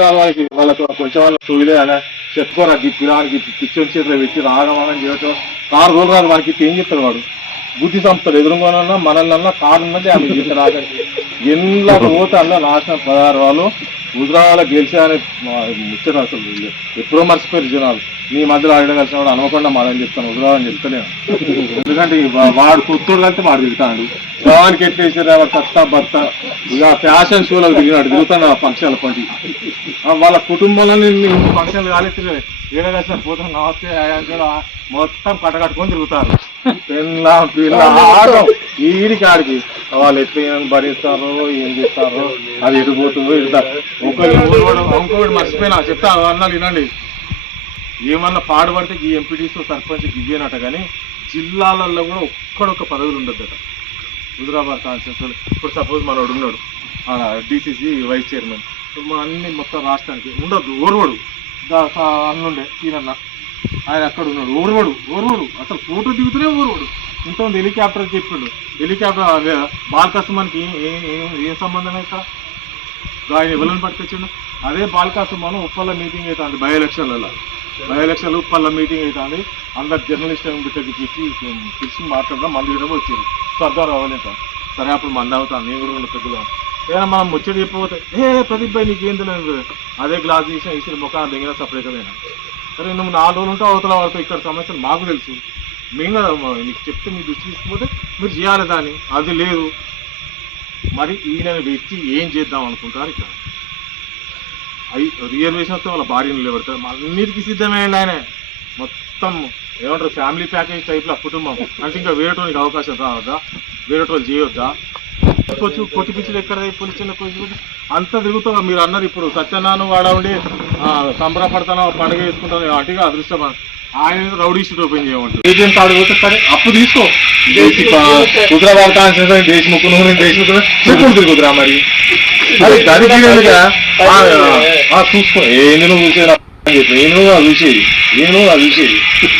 ఉంటారు వాళ్ళకి కొంచెం వాళ్ళ తొలిలే అలా చెప్పుకోరా గిప్పిరానికి కిచెన్ చేతిలో పెట్టి రాగమానం చేయటం కారు రోజులు రాదు మనకి ఏం చెప్తాడు వాడు బుద్ధి సంస్థలు ఎదురుగానన్నా మనల్ని కారు ఉన్నది ఆమె గీత రాదండి ఎంత పోతే అలా నాశనం 16 వాళ్ళు హుజరాబాద్లో గెలిచారని ముచ్చట అసలు ఎప్పుడో మర్చిపోయారు జనాలు నీ మధ్యలో ఆడడం కలిసిన వాడు అనుకుండా మాదని చెప్తాను హుజరాబాద్ అని చెప్తలేను ఎందుకంటే వాడు కొత్తోడు కలిస్తే వాడు తిరుగుతాడు గవానికి ఎట్లేసారు వాడు కత్త భర్త ఇక ఫ్యాషన్ షోలకు తిరుగుతాడు ఆ ఫంక్షన్ల పంటి వాళ్ళ కుటుంబంలో ఫంక్షన్లు కాలేదు ఏడ కలిసిన పోతాను నమస్తే మొత్తం కట్టకట్టుకొని తిరుగుతారు పిల్ల ఆటం ఈడికి ఆడికి వాళ్ళు ఎట్లా ఏం భరిస్తారో ఏం చేస్తారో అది ఎడిపోతుందో ఎడతారు ఇంకొకటి మర్చిపోయినా చెప్తాను అన్నాడు వినండి ఏమన్నా పాడుపడితే ఈ ఎంపీటీసీ సర్పంచ్ ఇవ్వేనట కానీ జిల్లాలలో కూడా ఒక్కడొక్క పదవులు ఉండద్దట హుజరాబాద్ కాన్స్టిట్యూన్సీ ఇప్పుడు సపోజ్ మనోడు ఉన్నాడు డిసిసి వైస్ చైర్మన్ అన్ని మొత్తం రాష్ట్రానికి ఉండొద్దు ఓర్వడు అన్నుండే ఈయనన్న ఆయన అక్కడ ఉన్నాడు ఓర్వడు అసలు ఫోటో దిగుతూనే ఓర్వడు ఇంతమంది హెలికాప్టర్ చెప్పిండు హెలికాప్టర్ బాలకసుమానికి ఏం సంబంధం ఇక్కడ ఆయన ఎవరిని పట్టుకొచ్చిండు అదే బాలకసుమాను ఉప్పల్ల మీటింగ్ అవుతుంది బై ఎలక్షన్లు ఉప్పల్ల మీటింగ్ అవుతుంది అందరు జర్నలిస్ట్ పిలిచి మాట్లాడడం మంది కూడా వచ్చారు సో అర్థం అవ్వలేదు సరే అప్పుడు మంది అవుతాను నేను కూడా పెద్దగా ఏదైనా మనం ముచ్చడి చెప్పకపోతే ప్రదీప్ భాయ్ నీకేం తెలియదు అదే గ్లాస్ తీసిన ఇసిన ముఖాన్ని దిగిన సపరేట్గా సరే నువ్వు 4 రోజులు ఉంటే అవతల వాడుతావు ఇక్కడ సమస్యలు మాకు తెలుసు మేము కదా నీకు చెప్తే మీ దృష్టి తీసుకుపోతే మీరు చేయాలి దాన్ని అది లేదు మరి ఈయన వ్యక్తి ఏం చేద్దాం అనుకుంటారు ఇక్కడ రిజర్వేషన్ వస్తే వాళ్ళ భార్యను నిలబెడతారు అన్నిటికీ సిద్ధమేయండి ఆయన మొత్తం ఏమంటారు ఫ్యామిలీ ప్యాకేజ్ టైప్లో కుటుంబం అంటే ఇంకా వేరేటోనికి అవకాశం రావద్దా వేరేటోళ్ళు చేయొద్దా కొట్టి పిచ్చులు ఎక్కడ పోలీసులు పోలీసు అంతా తిరుగుతావు మీరు అన్నారు ఇప్పుడు సత్యనారాయణ వాడ ఉండి సంబరపడతానో పండుగ వేసుకుంటాను అటుగా అదృష్టం ఆయన రౌడీ స్ట్రీట్ ఓపెన్ చేయమంటారు ఏజెంట్ కార్డు పోతే సరే అప్పు తీసుకో హుజరాబాద్ కాన్స్టిట్యూన్సీ దేశముఖ చెప్పులు తిరుగుతురా మరి అది గదిగా చూసుకో ఏంది నువ్వు చూసేది నేను అది చూసేది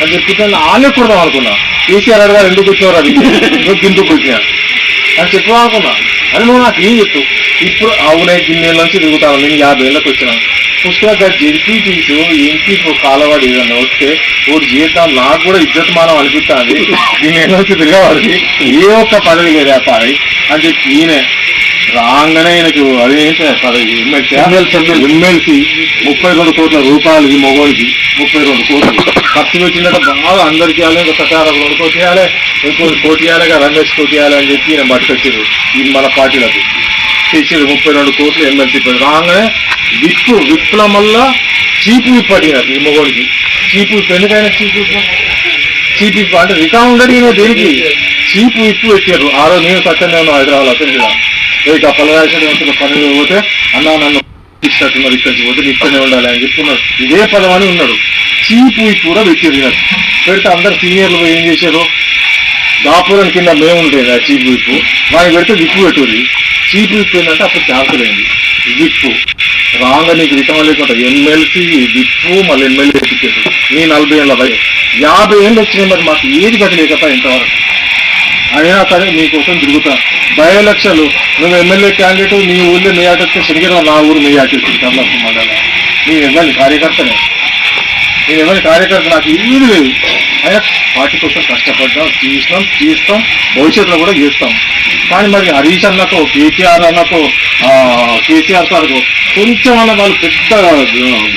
అని చెప్తే ఆనే కొడదాం అనుకున్నా కేసీఆర్ గారు ఎందుకు వచ్చేవారు అది నువ్వు గిందుకు వచ్చినా అని చెప్పడం అనుకున్నా అని నువ్వు నాకు ఏం చెప్తావు ఇప్పుడు అవునే గిన్నెల నుంచి తిరుగుతాను నేను 50 ఏళ్ళకి వచ్చినా పుస్తక జడ్పీ తీసు ఎంపీ కాలవాడు ఏదన్నా వస్తే ఓడి జీవితం నాకు కూడా ఇజ్జతమానం అనిపిస్తుంది గిన్నెల నుంచి తిరగవాడికి ఏ ఒక్క పదవి లేదా పదవి అని చెప్పి ఈయనే రాగానే ఆయనకు అదేంటే పదవి ఎమ్మెల్సీ 32 కోట్ల రూపాయలు ఈ మొగోడికి 32 కోట్లు ఖర్చు పెట్టినట్టు బాగా అందరికి ఇవ్వాలి ఇంకా సకారం 2 కోట్లు ఇవ్వాలి ఇంకొక కోటి ఇవ్వాలి రమేష్ కోటి ఇవ్వాలి అని చెప్పి ఈయన పట్టుకొచ్చారు ఈ మన పార్టీలకు చేసారు 32 కోట్లు ఎమ్మెల్సీ రాగానే విప్పుల వల్ల చీపు విప్పు అడిగినారు ఈ మొగోడికి చీపు విప్పు ఎందుకైనా చీపు విప్పు అంటే రికార్డు దేనికి చీపు విప్పు పెట్టారు ఆ రోజు నేను సత్యనారాయణ హైదరాబాద్ అసలు ఇక పల్లరాజేశ్వర పని పోతే అన్నా నన్ను ఇస్తున్నారు ఇక్కడికి పోతే ఇక్కడనే ఉండాలి అని చెప్తున్నారు ఇదే పదం అని ఉన్నాడు చీపు విప్పు కూడా పెట్టారు పెడితే అందరు సీనియర్లు ఏం చేశారు దాపురం కింద మేము ఉండేది ఆ చీపు విప్పు వాడికి పెడితే విప్పు పెట్టుది చీపు విప్పు ఏంటంటే అప్పుడు క్యాన్సల్ అయింది విప్పు రాగా నీకు రిటర్న్ లేకుండా ఎమ్మెల్సీ విప్పు మళ్ళీ ఎమ్మెల్యే ఎక్కించారు నీ 40 ఏళ్ళ 50 ఏళ్ళు వచ్చినాయి మరి మాకు ఏది గతి లేకపోతే ఇంతవరకు అయినా సరే నీకోసం తిరుగుతా బై ఎలక్షన్లు నువ్వు ఎమ్మెల్యే క్యాండిడేట్ నీ ఊళ్ళో మేయాటొస్తే శనిగిరి నా ఊరు మేయాటేస్తుంది కమలాపూర్ మండలం నేను ఎవరిని కార్యకర్తనే నాకు ఏది లేదు అయినా పార్టీ కోసం కష్టపడ్డాం చేస్తాం భవిష్యత్తులో కూడా చేస్తాం కానీ మరి హరీష్ అన్నకో కేసీఆర్ అన్నకో కేసీఆర్ సార్కో కొంచెం అన్న వాళ్ళు పెద్ద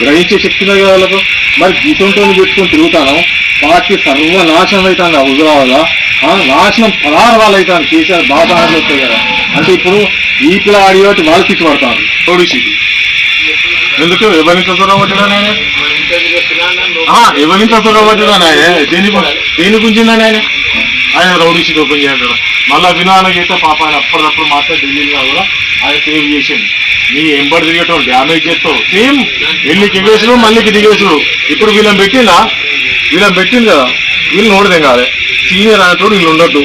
గ్రహించే శక్తి వాళ్ళకు మరి గీతంతో పెట్టుకొని తిరుగుతాను పార్టీ సర్వనాశనం అవుతుంది హుజరాబాద్ నాశనం 16 వాళ్ళు అవుతాను కేసీఆర్ బాగా వస్తాయి కదా అంటే ఇప్పుడు ఈ పిల్ల ఆడియోటి వాళ్ళు తీసుకుపడతాను తోడిసికి ఎందుకు ఎవరిని చదవబడ్డా నేను ఎవరిని చదవబడ్డా దేని గురించిందని ఆయన రౌడీ షీట్ ఓపెన్ చేయంటాడు మళ్ళీ వినాయన చేస్తే పాప ఆయన అప్పటికప్పుడు మాత్రం ఢిల్లీలో కూడా ఆయన సేవ్ చేసింది నీ ఎంబడి తిరిగేటో డ్యామేజ్ చేస్తావు సేమ్ ఎల్లికి ఎగేసుడు మళ్ళీకి దిగేసుడు ఇప్పుడు వీళ్ళని పెట్టింది కదా వీళ్ళు నోడదేం కాదు సీనియర్ అనేటోడు వీళ్ళు ఉండొద్దు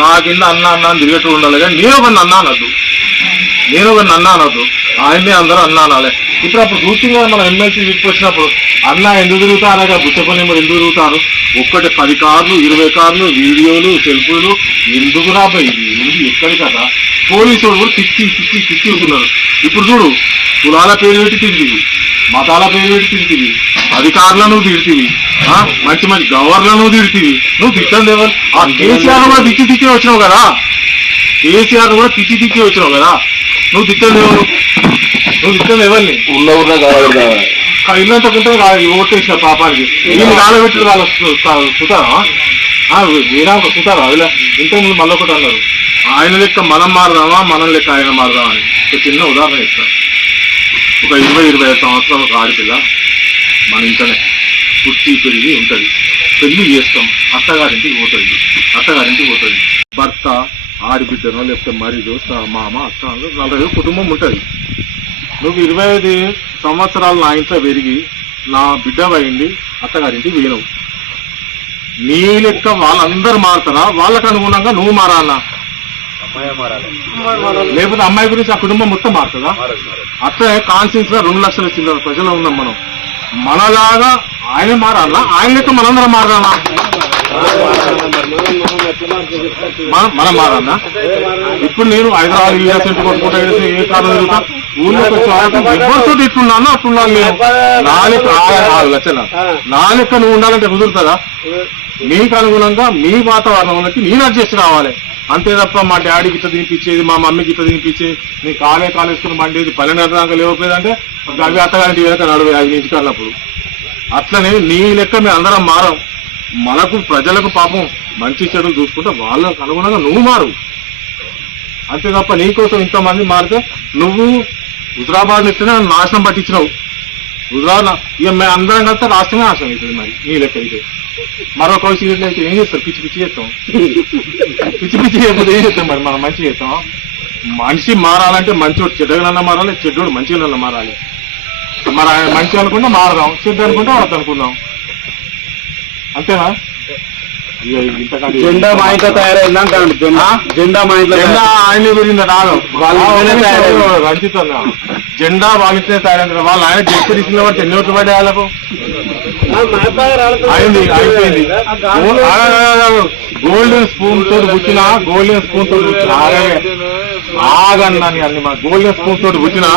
నా కింద అన్న తిరిగేటోడు ఉండాలి కానీ నేను ఒక అన్న అనొద్దు ఆయన్ని అందరూ అన్న అనాలి ఇప్పుడు అప్పుడు చూసింది కదా మనం ఎమ్మెల్సీ వీటికి వచ్చినప్పుడు అన్న ఎందుకు తిరుగుతారు కదా బుచ్చపల్లి మరి ఎందుకు తిరుగుతారు 10 కార్లు 20 కార్లు వీడియోలు సెల్ఫీలు ఎందుకు రాబోయి ఎక్కడి కదా పోలీసు కూడా తిట్టి ఉంటున్నారు ఇప్పుడు చూడు కులాల పేరు పెట్టి తిరిగివి, మతాల పేరు పెట్టి తిరిగివి, అధికారులను తిడితివి, మంచి మంచి గవర్నర్లను తిడితివి. నువ్వు తిట్టండి ఎవరు? ఆ కేసీఆర్ కూడా తిట్టి వచ్చినావు కదా, కేసీఆర్ కూడా తిట్టి వచ్చినావు కదా, నువ్వు తిట్టండి ఎవరు? నువ్వు తిట్టండి ఎవరిని? ఇల్లంతా కుంటే ఓటేసిన పాపానికి వీళ్ళు కాలబెట్టి వాళ్ళు సుతారా వీరా ఒక సుతారా ఇలా ఇంతకుముందు మళ్ళీ ఒకటి అన్నారు, ఆయన లెక్క మనం మారదామా మనం లెక్క ఆయన మారదామా అని. ఒక చిన్న ఉదాహరణ ఇస్తాను. ఒక 20-25 సంవత్సరాల ఒక ఆడపిల్ల మన ఇంట్లోనే పుట్టి పెరిగి ఉంటుంది, పెళ్లి చేస్తాం, అత్తగారింటికి పోతుంది. భర్త ఆడిబిడ్డనో లేకపోతే మరిదో మామ అత్త 40 కుటుంబం ఉంటుంది. నువ్వు 25 సంవత్సరాలు నా ఇంట్లో పెరిగి నా బిడ్డ పోయింది అత్తగారింటికి వేయవు. నీ లెక్క వాళ్ళందరూ మారుతారా? వాళ్ళకు అనుగుణంగా నువ్వు మారాలన్నా? లేకపోతే అమ్మాయి గురించి ఆ కుటుంబం మొత్తం మారుతుందా? అట్లే కాన్షియన్స్ గా 2 లక్షల చిల్లర ప్రజలు ఉన్నాం మనం. మనలాగా ఆయన మారాలన్నా? ఆయన లెక్క మనందరం మారాలన్నా? మనం మారాలన్నా? ఇప్పుడు నేను హైదరాబాద్ సెంటర్ కొట్టుకుంటా ఏ కారణం జరుగుతా ఊళ్ళోకి వచ్చి ఎవరితో ఇట్లున్నాను అట్లున్నాను. నేను నా లెక్క నువ్వు ఉండాలంటే కుదురుతుందా? మీకు అనుగుణంగా మీ వాతావరణంలోకి నేను అడ్జస్ట్ కావాలి అంతే తప్ప మా డాడీకి ఇట్లా తినిపించేది, మా మమ్మీకి ఇట్లా తినిపించేది, నీ కాలేసుకుని మండేది 12 దాకా లేకపోయేదంటే అవి అత్తగారింటి వెనక 45 నుంచి కన్నప్పుడు. అట్లనే నీ లెక్క మేము అందరం మారం. మనకు ప్రజలకు పాపం మంచి చెడులు చూసుకుంటే వాళ్ళకు అనుగుణంగా నువ్వు మారు అంతే తప్ప నీకోసం ఇంతమంది మారితే నువ్వు హుజరాబాద్ ఇస్తేనే నాశనం పట్టించినావు. హుజరాబాద్ ఇక మేము అందరం కలిస్తే రాష్ట్రమే నాశనం అవుతుంది. మరి నీ లెక్క అయితే మరొక సీట్లు అయితే ఏం చేస్తారు? పిచ్చి చేస్తాం. పిచ్చి చేయకపోతే ఏం చేస్తాం? మరి మనం మంచి చేస్తాం. మనిషి మారాలంటే మంచోడు చెడ్డగానన్నా మారాలి, చెడ్డోడు మంచిగానన్నా మారాలి. మరి ఆయన మంచి అనుకుంటే మారదాం, చెడ్డ అనుకుంటే వద్దు అనుకుందాం. అంతేనా? జెండా మా ఇంట్లో తయారైందంటాడు. జెండా మా ఇంట్లో జెండా ఆయన గురించి రాదు, రంజిత్ జెండా వాళ్ళితే తయారైంది. వాళ్ళు ఆయన జెండా తీసుకున్న వాటి ఎన్ని ఓట్లు పడ్డాయి వాళ్ళకు? అయింది, అయిపోయింది. గోల్డెన్ స్పూన్ తోటి పుట్టినా ఆగన్నాని అన్ని మా గోల్డెన్ స్పూన్ తోటి పుట్టినా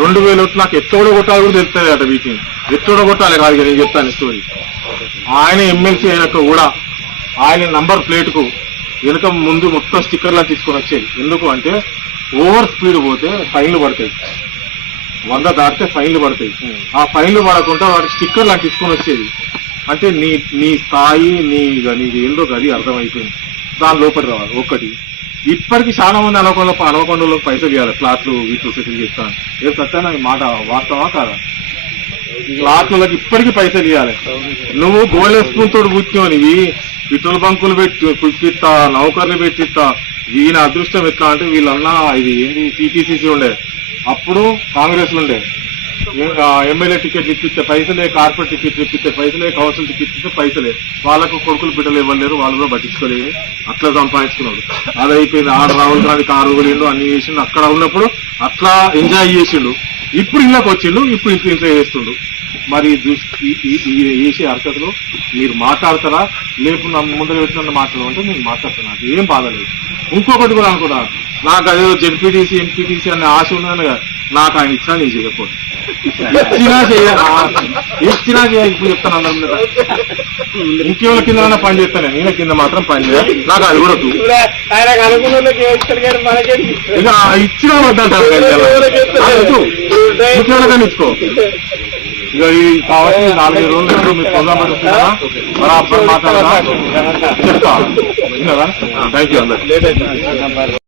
2000 ఓట్లు నాకు ఎత్తోడో కొట్టాలి కూడా తెలుస్తుంది అట. వీటిని ఎత్తోడో కొట్టాలి కాదు, నేను చెప్తాను స్టోరీ. ఆయన ఎమ్మెల్సీ అయినాక కూడా ఆయన నంబర్ ప్లేట్ కు వెనుక ముందు మొత్తం స్టిక్కర్లా తీసుకొని వచ్చేది. ఎందుకు అంటే ఓవర్ స్పీడ్ పోతే ఫైన్లు పడతాయి, 100 దాటితే ఫైన్లు పడతాయి. ఆ ఫైన్లు పడకుండా వాటి స్టిక్కర్లు అని తీసుకొని వచ్చేది. అంటే నీ స్థాయి నీది ఏందో అది అర్థమైపోయింది. దాని లోపలి రావాలి. ఒకటి ఇప్పటికి చాలా మంది అనవకొండలోకి పైసలు ఇవ్వాలి, ఫ్లాట్లు వీటిలో సెటిల్ చేస్తాను. ఏ సత్యాన ఈ మాట వాస్తవా కాదా? ఫ్లాట్లకి ఇప్పటికీ పైసలు ఇవ్వాలి. నువ్వు గోల్డెన్ స్పూన్ తోడు కూర్చోనివి పెట్రోల్ బంకులు పెట్టిస్తా, నౌకర్లు పెట్టిస్తా. ఈయన అదృష్టం ఎట్లా అంటే వీళ్ళన్నా ఇది ఏంది టీపీసీసీ ఉండే, అప్పుడు కాంగ్రెస్ ఉండే. ఎమ్మెల్యే టికెట్లు ఇప్పిస్తే పైసలే, కార్పొరేట్ టికెట్లు ఇప్పిస్తే పైసలే, కౌన్సిల్ టికెట్ ఇస్తే పైసలే. వాళ్ళకు కొడుకులు బిడ్డలు ఇవ్వలేరు, వాళ్ళు కూడా పట్టించుకోలేదు. అట్లా సంపాదించుకున్నాడు. అది అయిపోయింది. రాహుల్ గాంధీ కారు వెళ్ళిండు, అన్ని చేసిండు. అక్కడ ఉన్నప్పుడు అట్లా ఎంజాయ్ చేసిండు. ఇప్పుడు ఇళ్ళకి వచ్చిండు, ఇప్పుడు ఇంట్లో చేస్తుండు. మరి చేసే అర్హతలు మీరు మాట్లాడతారా? లేపు నా ముందర పెట్టిన మాట్లాడమంటే నేను మాట్లాడుతున్నా, ఏం బాధలేదు. ఇంకొకటి కూడా అనుకున్నా, నాకు అదే జెడ్పీటీసీ ఎంపీటీసీ అనే ఆశ ఉన్నదని కదా, నాకు ఆయన ఇచ్చినా నేను చేయకపోతే ఇచ్చినా చేయ ఇప్పుడు చెప్తాను అందరి మీద. ఇంకేళ్ళ కింద పని చేస్తాను, నేను కింద మాత్రం పని చేయాలి. నాకు అది కూడా ఇక ఇచ్చినా వద్దంటారు ఇంకేళ్ళకని ఇచ్చుకో. ఇక ఇది కావాలి 4-5 రోజులు మీరు ప్రోగ్రామ్ పడుతున్నారా బరాబర్ మాట్లాడదా చెప్తా. థ్యాంక్ యూ అందరు.